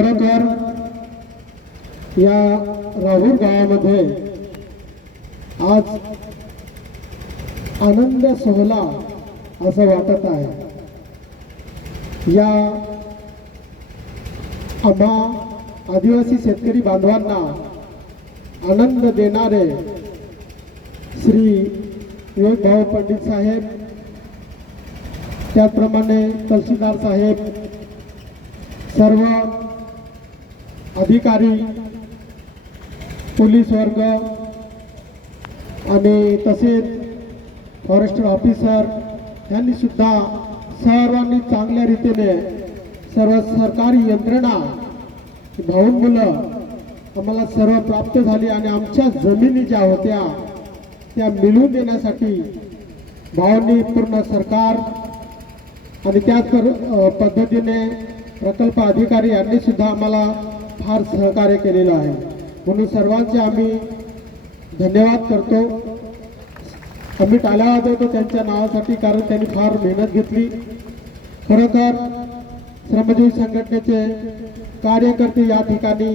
खरोखर या राहूर गावामध्ये आज आनंद सोहळा असं वाटत आहे. या आम्हा आदिवासी शेतकरी बांधवांना आनंद देणारे श्री विवेकभाऊ पंडित साहेब त्याचप्रमाणे तहसीलदार साहेब सर्व अधिकारी पोलीस वर्ग आणि तसेच फॉरेस्ट ऑफिसर यांनी सुद्धा सर्वांनी चांगल्या रीतीने सर्व सरकारी यंत्रणा भाऊन मुलं आम्हाला सर्व प्राप्त झाली आणि आमच्या जमिनी ज्या होत्या त्या मिळवून देण्यासाठी भाऊंनी पूर्ण सरकार आणि त्याच पर- पद्धतीने प्रकल्प अधिकारी यांनी सुद्धा आम्हाला फार सहकार्य केलेलं आहे. म्हणून सर्वांचे आम्ही धन्यवाद करतो. आम्ही टाळ्या वाजवतो त्यांच्या नावासाठी कारण त्यांनी फार मेहनत घेतली. खरोखर श्रमजीवी संघटनेचे कार्यकर्ते या ठिकाणी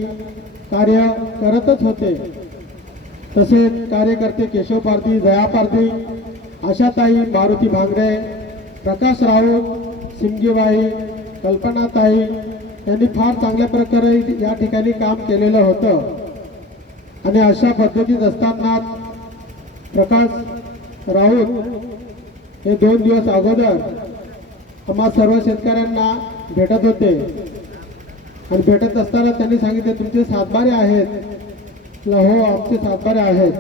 कार्य करतच होते. तसेच कार्यकर्ते केशव पारधी दया पारधी आशाताई मारुती भांगरे प्रकाश राऊत सिंगीबाई कल्पनाताई यांनी फार चांगल्या प्रकारे या ठिकाणी काम केलेलं होतं. आणि अशा पद्धतीत असताना प्रकाश राऊत हे दोन दिवस अगोदर आम्हा सर्व शेतकऱ्यांना भेटत होते. आणि भेटत असताना त्यांनी सांगितले तुमचे सातबारे आहेत. हो आमचे सातबारे आहेत.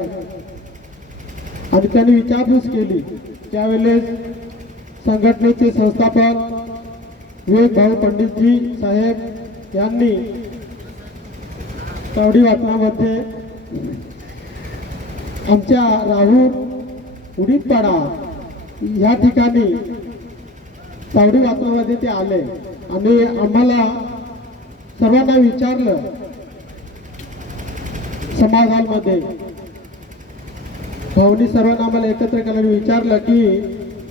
आणि त्यांनी विचारपूस केली. त्यावेळेस संघटनेचे संस्थापक विवेक भाऊ पंडितजी साहेब यांनी कवडी वाचनामध्ये आमच्या राहुल उडीदपाडा या ठिकाणी तावडी वाचनामध्ये ते आले. आणि आम्हाला सर्वांना विचारलं समाज हॉलमध्ये भाऊनी सर्वांना आम्हाला एकत्र केल्याने विचारलं की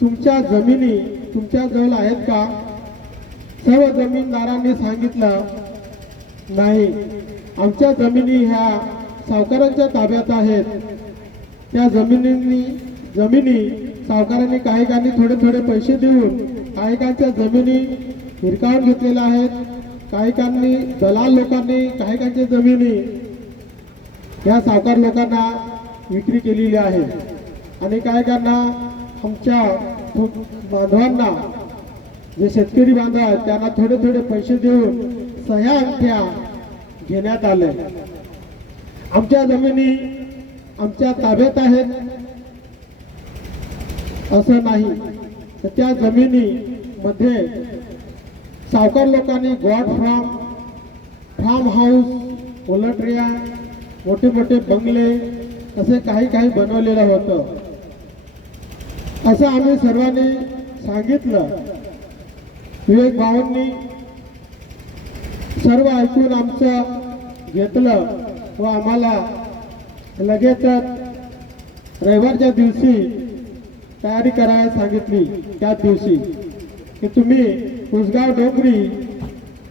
तुमच्या जमिनी तुमच्या जवळ आहेत का? सर्व जमीनदारांनी सांगितलं नाही आमच्या जमिनी ह्या सावकारांच्या ताब्यात आहेत. त्या जमिनींनी जमिनी सावकारांनी काही काही थोडे थोडे पैसे देऊन काहीकांच्या जमिनी हिरकावून घेतलेल्या आहेत. काहीकांनी दलाल लोकांनी काहीकांच्या जमिनी या सावकार लोकांना विक्री केलेली आहे आणि काहीकांना आमच्या बांधवांना जे शेतकरी बांधव आहेत त्यांना थोडे थोडे पैसे देऊन सह्या अंगठ्या घेण्यात आले आमच्या जमिनी आमच्या ताब्यात आहेत. असं नाही. तर त्या जमिनी मध्ये सावकार लोकांनी गॉड फार्म फार्म हाऊस पोलट्रिया मोठे मोठे बंगले असे काही काही बनवलेलं होतं. असं आम्ही सर्वांनी सांगितलं. विवेक भावांनी सर्व ऐकून आमचं घेतलं व आम्हाला लगेचच रविवारच्या दिवशी तयारी करायला सांगितली. त्याच दिवशी की तुम्ही कुसगाव डोंगरी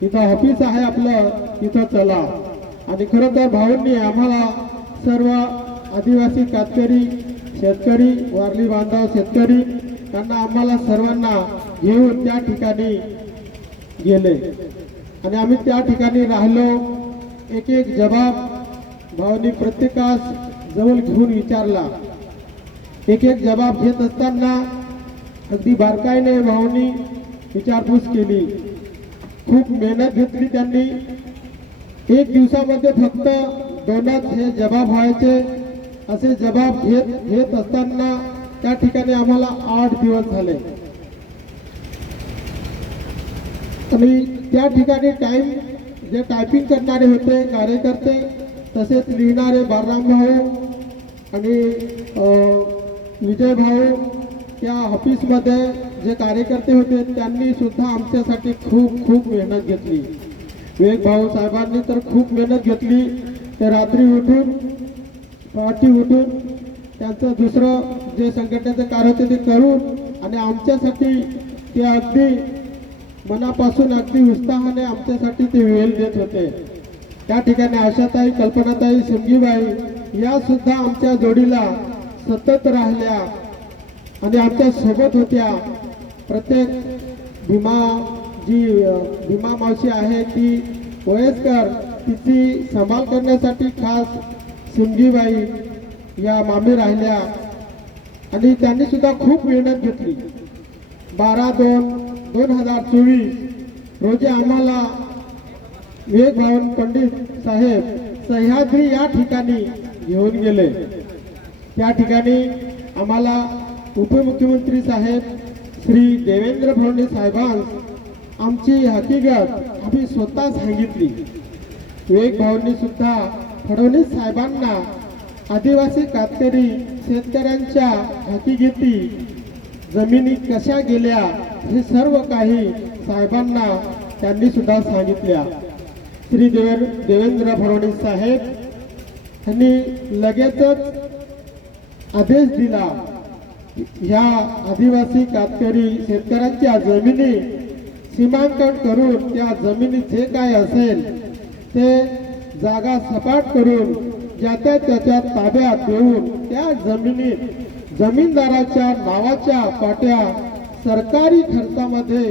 इथं ऑफिस आहे आपलं इथं चला. आणि खरं तर भाऊंनी आम्हाला सर्व आदिवासी कातकरी शेतकरी वारली बांधव शेतकरी त्यांना आम्हाला सर्वांना घेऊन त्या ठिकाणी गेले. आणि आम्ही त्या ठिकाणी राहिलो. एक एक जबाब भाऊनी प्रत्येकास जवळ घेऊन विचारला. एक एक जबाब घेत असताना अगदी बारकाईने भाऊनी विचारपूस केली. खूप मेहनत घेतली त्यांनी. एक दिवसामध्ये फक्त दोनच हे जबाब व्हायचे. असे जबाब घेत घेत असताना त्या ठिकाणी आम्हाला आठ दिवस झाले. आणि त्या ठिकाणी टाईम जे टायपिंग करणारे होते कार्यकर्ते तसेच लिहिणारे बालराम भाऊ आणि विजय भाऊ त्या ऑफिसमध्ये जे कार्यकर्ते होते त्यांनी सुद्धा आमच्यासाठी खूप खूप मेहनत घेतली. वेग भाऊ साहेबांनी तर खूप मेहनत घेतली. ते रात्री उठून पहाटे उठून त्यांचं दुसरं जे संघटनेचं कार्य होते ते करून आणि आमच्यासाठी ते अगदी मनापासून अगदी उत्साहाने आमच्यासाठी ते वेळ देत होते. त्या ठिकाणी आशाताई कल्पनाताई संजीबाई या सुद्धा आमच्या जोडीला सतत राहिल्या आणि आमच्यासोबत होत्या. प्रत्येक भीमा जी भीमा मावशी आहे ती वयस्कर तिची सांभाळ करण्यासाठी खास सिमजीबाई या मामी राहिल्या आणि त्यांनी सुद्धा खूप मेहनत घेतली. बारा दोन दोन हजार चोवीस रोजी आम्हाला वेगभावन पंडित साहेब सह्याद्री या ठिकाणी घेऊन गेले. त्या ठिकाणी आम्हाला उपमुख्यमंत्री साहेब श्री देवेंद्र फडणवीस साहेबांस आमची हकीकत आम्ही स्वतः सांगितली. विवेक भाऊंनी सुद्धा फडणवीस साहेबांना आदिवासी कातकरी शेतकऱ्यांच्या हकीकती जमिनी कशा गेल्या हे सर्व काही साहेबांना त्यांनी सुद्धा सांगितल्या. श्री देवे देवेंद्र फडणवीस साहेब यांनी लगेचच आदेश दिला. ह्या आदिवासी कातकरी शेतकऱ्यांच्या जमिनी सीमांकन करून त्या जमिनी जे काय असेल ते जागा सपाट करून ज्याच्या त्याच्या ताब्यात देऊन त्या जमिनीत जमीनदाराच्या नावाच्या पाट्या सरकारी खर्चामध्ये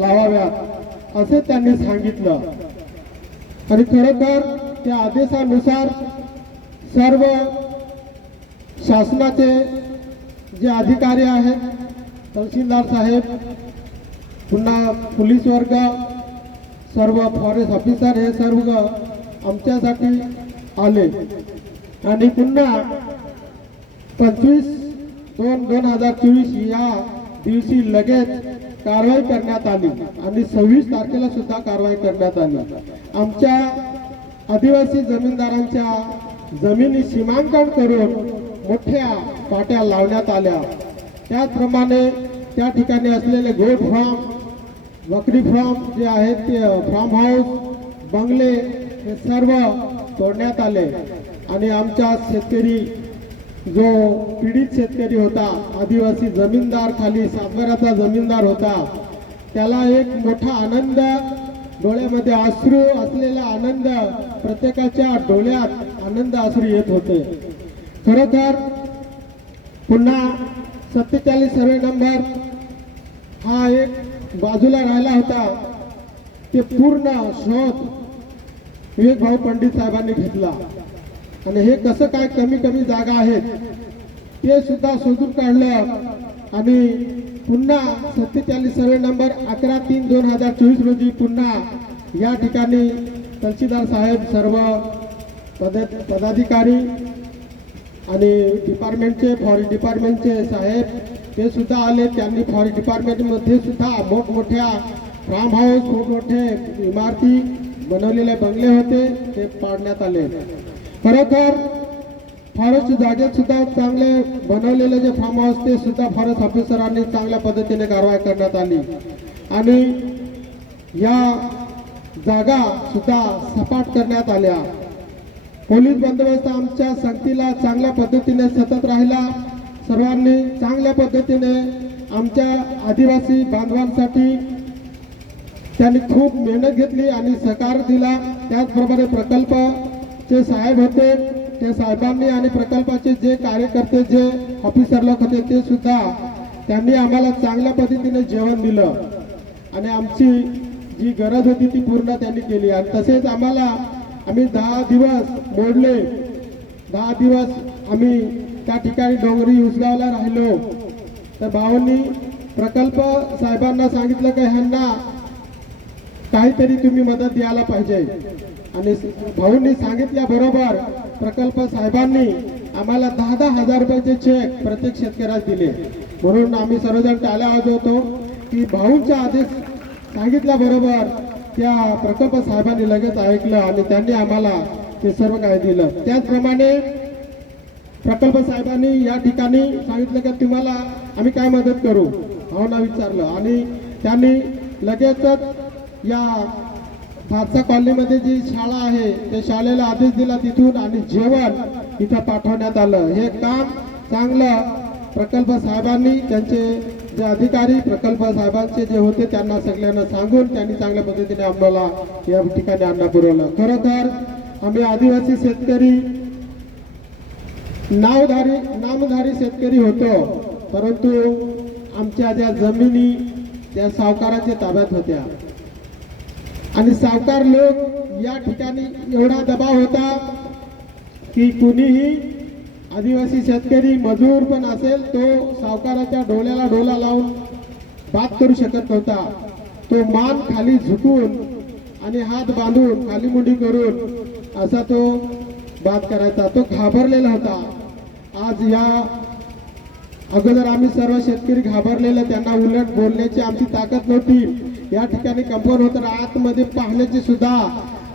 लावाव्यात असे त्यांनी सांगितलं. आणि खरोखर त्या आदेशानुसार सर्व शासनाचे जे अधिकारी आहेत तहसीलदार साहेब पुन्हा पोलीस वर्ग सर्व फॉरेस्ट ऑफिसर हे सर्व आमच्यासाठी आले. आणि पुन्हा पंचवीस दोन दोन हजार चोवीस या दिवशी लगेच कारवाई करण्यात आली आणि सव्वीस तारखेला सुद्धा कारवाई करण्यात आली. आमच्या आदिवासी जमीनदारांच्या जमिनी सीमांकन करून मोठ्या पाट्या लावण्यात आल्या. त्याचप्रमाणे त्या ठिकाणी असलेले गोट फार्म बकरी फार्म जे आहेत ते फार्म हाऊस बंगले हे सर्व तोडण्यात आले. आणि आमच्या शेतकरी जो पीडित शेतकरी होता आदिवासी जमीनदार खाली सातबाराचा जमीनदार होता त्याला एक मोठा आनंद डोळ्यामध्ये आश्रू असलेला आनंद प्रत्येकाच्या डोळ्यात आनंद आश्रू येत होते. खरोखर पुन्हा सत्तेचाळीस सर्वे नंबर हा एक बाजूला राहिला होता. ते पूर्ण शोध विवेक भाऊ पंडित साहेबांनी घेतला. आणि हे कसं काय कमी कमी जागा आहेत ते सुद्धा शोधून काढलं. आणि पुन्हा सत्तेचाळीस सर्वे नंबर अकरा तीन दोन हजार चोवीस रोजी पुन्हा या ठिकाणी तहसीलदार साहेब सर्व पद पदाधिकारी आणि डिपार्टमेंटचे फॉरेस्ट डिपार्टमेंटचे साहेब ते सुद्धा आले. त्यांनी फॉरेस्ट डिपार्टमेंटमध्ये सुद्धा मोठमोठ्या फार्म हाऊस मोठमोठे इमारती बनवलेले बंगले होते ते पाडण्यात आले. खरोखर फॉरेस्ट जागेत सुद्धा चांगले बनवलेले जे फार्म हाऊस ते सुद्धा फॉरेस्ट ऑफिसरांनी चांगल्या पद्धतीने कारवाई करण्यात आली. आणि या जागा सुद्धा सपाट करण्यात आल्या. पोलीस बंदोबस्त आमच्या संगतीला चांगल्या पद्धतीने सतत राहिला. सर्वांनी चांगल्या पद्धतीने आमच्या आदिवासी बांधवांसाठी त्यांनी खूप मेहनत घेतली आणि सहकार दिला. त्याचप्रमाणे जे साहेब होते ते साहेबांनी आणि प्रकल्पाचे जे कार्यकर्ते जे ऑफिसर लोक होते ते सुद्धा त्यांनी आम्हाला चांगल्या पद्धतीने जेवण दिलं. आणि आमची जी गरज होती ती पूर्ण त्यांनी केली. आणि तसेच आम्हाला आम्ही दहा दिवस मोडले. दहा दिवस आम्ही त्या ठिकाणी डोंगरी उसगावला राहिलो. तर भावांनी प्रकल्प साहेबांना सांगितलं की ह्यांना काहीतरी तुम्ही मदत द्यायला पाहिजे. आणि भाऊंनी सांगितल्याबरोबर प्रकल्प साहेबांनी आम्हाला दहा दहा हजार रुपयाचे चेक प्रत्येक शेतकऱ्यास दिले. म्हणून आम्ही सर्वजण टाळ्या होतो की भाऊंच्या आदेश सांगितल्याबरोबर त्या प्रकल्प साहेबांनी लगेच ऐकलं आणि त्यांनी आम्हाला ते सर्व काही दिलं. त्याचप्रमाणे प्रकल्प साहेबांनी या ठिकाणी सांगितलं की तुम्हाला आम्ही काय मदत करू? भावना विचारलं आणि त्यांनी लगेचच या भातसा कॉलनीमध्ये जी शाळा आहे त्या शाळेला आदेश दिला तिथून आणि जेवण इथं पाठवण्यात आलं. हे काम चांगलं प्रकल्प साहेबांनी त्यांचे जे अधिकारी प्रकल्प साहेबांचे जे होते त्यांना सगळ्यांना सांगून त्यांनी चांगल्या पद्धतीने आम्हाला या ठिकाणी अन्न पुरवलं. खरं तर आम्ही आदिवासी शेतकरी नावधारी नामधारी शेतकरी होतो परंतु आमच्या ज्या जमिनी त्या सावकाराच्या ताब्यात होत्या आणि सावकार लोक या ठिकाणी एवढा दबाव होता की कुणीही आदिवासी शेतकरी मजूर पण असेल तो सावकाराच्या डोळ्याला डोला लावून बात करू शकत नव्हता. तो मान खाली झुकून आणि हात बांधून खाली मुंडी करून असा तो बात करायचा. तो घाबरलेला होता. आज या अगोदर आम्ही सर्व शेतकरी घाबरलेले त्यांना उलट बोलण्याची आमची ताकद नव्हती. या ठिकाणी कंपाऊंड होतं आतमध्ये पाहण्याची सुद्धा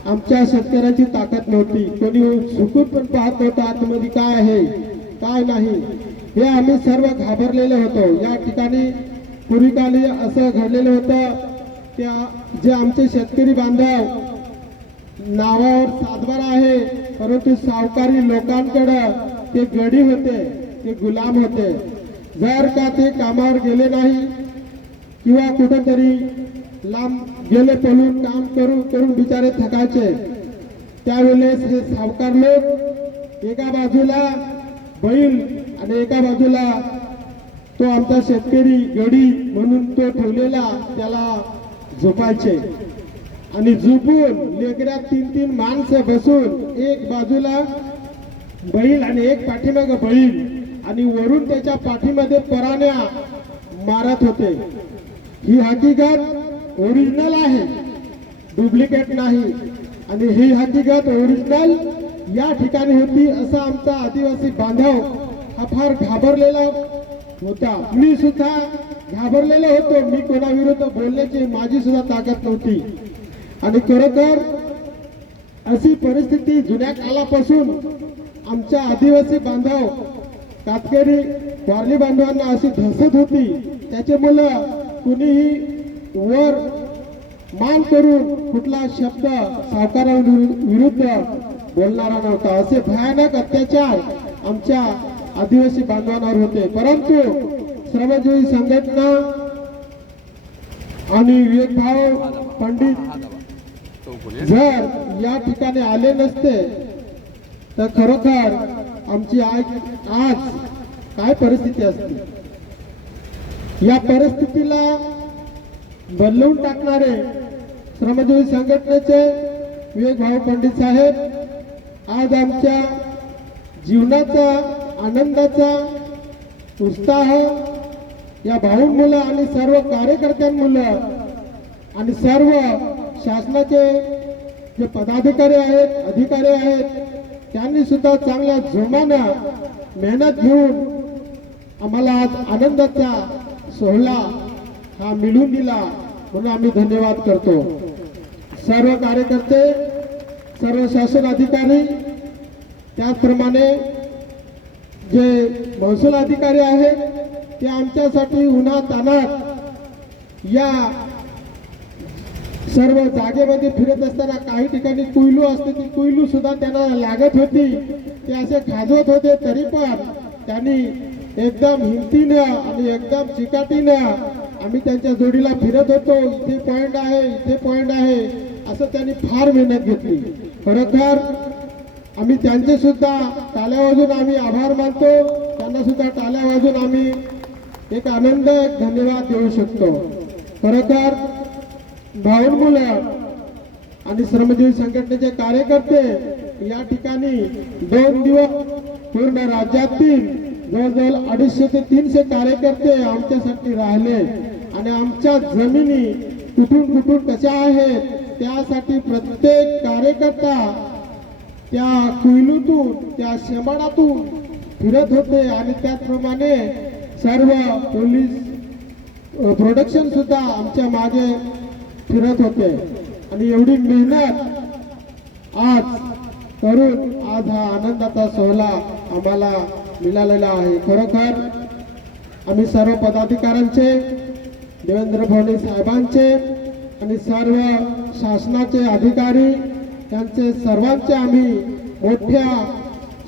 आमच्या शेतकऱ्यांची ताकद नव्हती. कोणी झुकून पण पाहत नव्हतं आतमध्ये काय आहे काय नाही. हे आम्ही सर्व घाबरलेले होतो. या ठिकाणी पूर्वीकाली असं घडलेलं होतं त्या जे आमचे शेतकरी बांधव नावावर सातबारा आहे परंतु सावकारी लोकांकडं ते गडी होते ते गुलाम होते. जर का ते कामावर गेले नाही किंवा कुठंतरी लांब गेले पळून काम करून करून बिचारे थकायचे. त्यावेळेस हे सावकार लोक एका बाजूला बैल आणि एका बाजूला तो आमचा शेतकरी गडी म्हणून तो ठेवलेला त्याला झोपायचे. आणि झोपून लेकऱ्यात तीन तीन माणसं बसून एक बाजूला बैल आणि एक पाठीमाग बैल आणि वरून त्याच्या पाठीमध्ये पराण्या मारत होते. ही हकीकत ओरिजिनल आहे. डुप्लिकेट नाही. आणि ही हकीकत ओरिजिनल या ठिकाणी होती असा आमचा आदिवासी बांधव हा फार घाबरलेला होता. मी सुद्धा घाबरलेलो होतो. मी कोणाविरुद्ध बोलण्याची माझी सुद्धा ताकद नव्हती. आणि खरोखर अशी परिस्थिती जुन्या कालापासून आमच्या आदिवासी बांधव कातकरी वारली बांधवांना अशी धसत होती. त्याचे मुलं कुणीही वर मान करून कुठला शब्द विरुद्ध बोलणारा नव्हता. असे भयानक अत्याचार आमच्या आदिवासी बांधवांवर होते. परंतु श्रमजीवी संघटना आणि विवेकभाव पंडित जर या ठिकाणी आले नसते तर खरोखर आमची आज आज काय परिस्थिती असते? या परिस्थितीला बदलवून टाकणारे श्रमजीवी संघटनेचे विवेकभाऊ पंडित साहेब आज आमच्या जीवनाचा आनंदाचा उत्साह या भाऊंमुलं आणि सर्व कार्यकर्त्यांमुलं आणि सर्व शासनाचे जे पदाधिकारी आहेत अधिकारी आहेत त्यांनी सुद्धा चांगल्या जोमानं मेहनत घेऊन आम्हाला आज आनंदाचा सोहळा हा मिळून दिला म्हणून आम्ही धन्यवाद करतो. सर्व कार्यकर्ते सर्व शासन अधिकारी त्याचप्रमाणे जे महसूल अधिकारी आहेत ते आमच्यासाठी उन्हात तानात या सर्व जागेमध्ये फिरत असताना काही ठिकाणी कुयलू असते ती कुयलू सुद्धा त्यांना लागत होती. ते असे खाजवत होते तरी पण त्यांनी एकदम हिमतीनं आणि एकदम चिकाटीनं आम्ही त्यांच्या जोडीला फिरत होतो. इथे पॉइंट आहे इथे पॉइंट आहे. असं त्यांनी फार मेहनत घेतली. खरोखर आम्ही त्यांचे सुद्धा टाल्या वाजून आम्ही आभार मानतो. त्यांना सुद्धा टाल्या वाजून आम्ही एक आनंद एक धन्यवाद देऊ शकतो. खरोखर भाऊंमुलं आणि श्रमजीवी संघटनेचे कार्यकर्ते या ठिकाणी दोन दिवस पूर्ण राज्यातील जवळजवळ अडीचशे ते तीनशे कार्यकर्ते आमच्यासाठी राहिले. आणि आमच्या जमिनी कुठून कुठून कशा आहेत त्यासाठी प्रत्येक कार्यकर्ता त्या कुईलूतून त्या शेमाडातून फिरत होते. आणि त्याचप्रमाणे सर्व पोलीस प्रोडक्शन सुद्धा आमच्या मागे फिरत होते. आणि एवढी मेहनत आज करून आज हा आनंदाचा सोहळा आम्हाला मिळालेला आहे. खरोखर आम्ही सर्व पदाधिकाऱ्यांचे देवेंद्र फडणवीस साहेबांचे आणि सर्व शासनाचे अधिकारी त्यांचे सर्वांचे आम्ही मोठ्या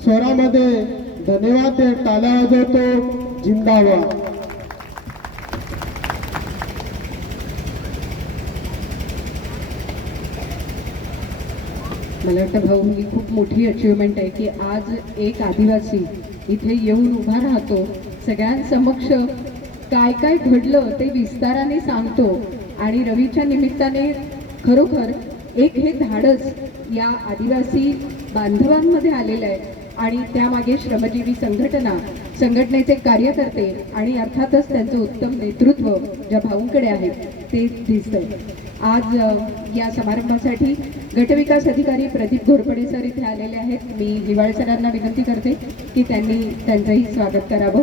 स्वरामध्ये धन्यवाद देत टाळ्या वाजवतो. जिंदावा मला वाटतं भाऊ ही खूप मोठी अचिव्हमेंट आहे की आज एक आदिवासी इथे येऊन उभा राहतो. सगळ्यांसमक्ष काय काय घडलं ते विस्ताराने सांगतो. आणि रवीच्या निमित्ताने खरोखर एक हे धाडस या आदिवासी बांधवांमध्ये आलेलं आहे. आणि त्यामागे श्रमजीवी संघटना संघटनेचे कार्यकर्ते आणि अर्थातच त्यांचं उत्तम नेतृत्व ज्या भाऊंकडे आहे ते दिसतंय. आज या समारंभासाठी गटविकास अधिकारी प्रदीप घोरपडे सर इथे आलेले आहेत. मी हिवाळ सरांना विनंती करते की त्यांनी त्यांचंही स्वागत करावं.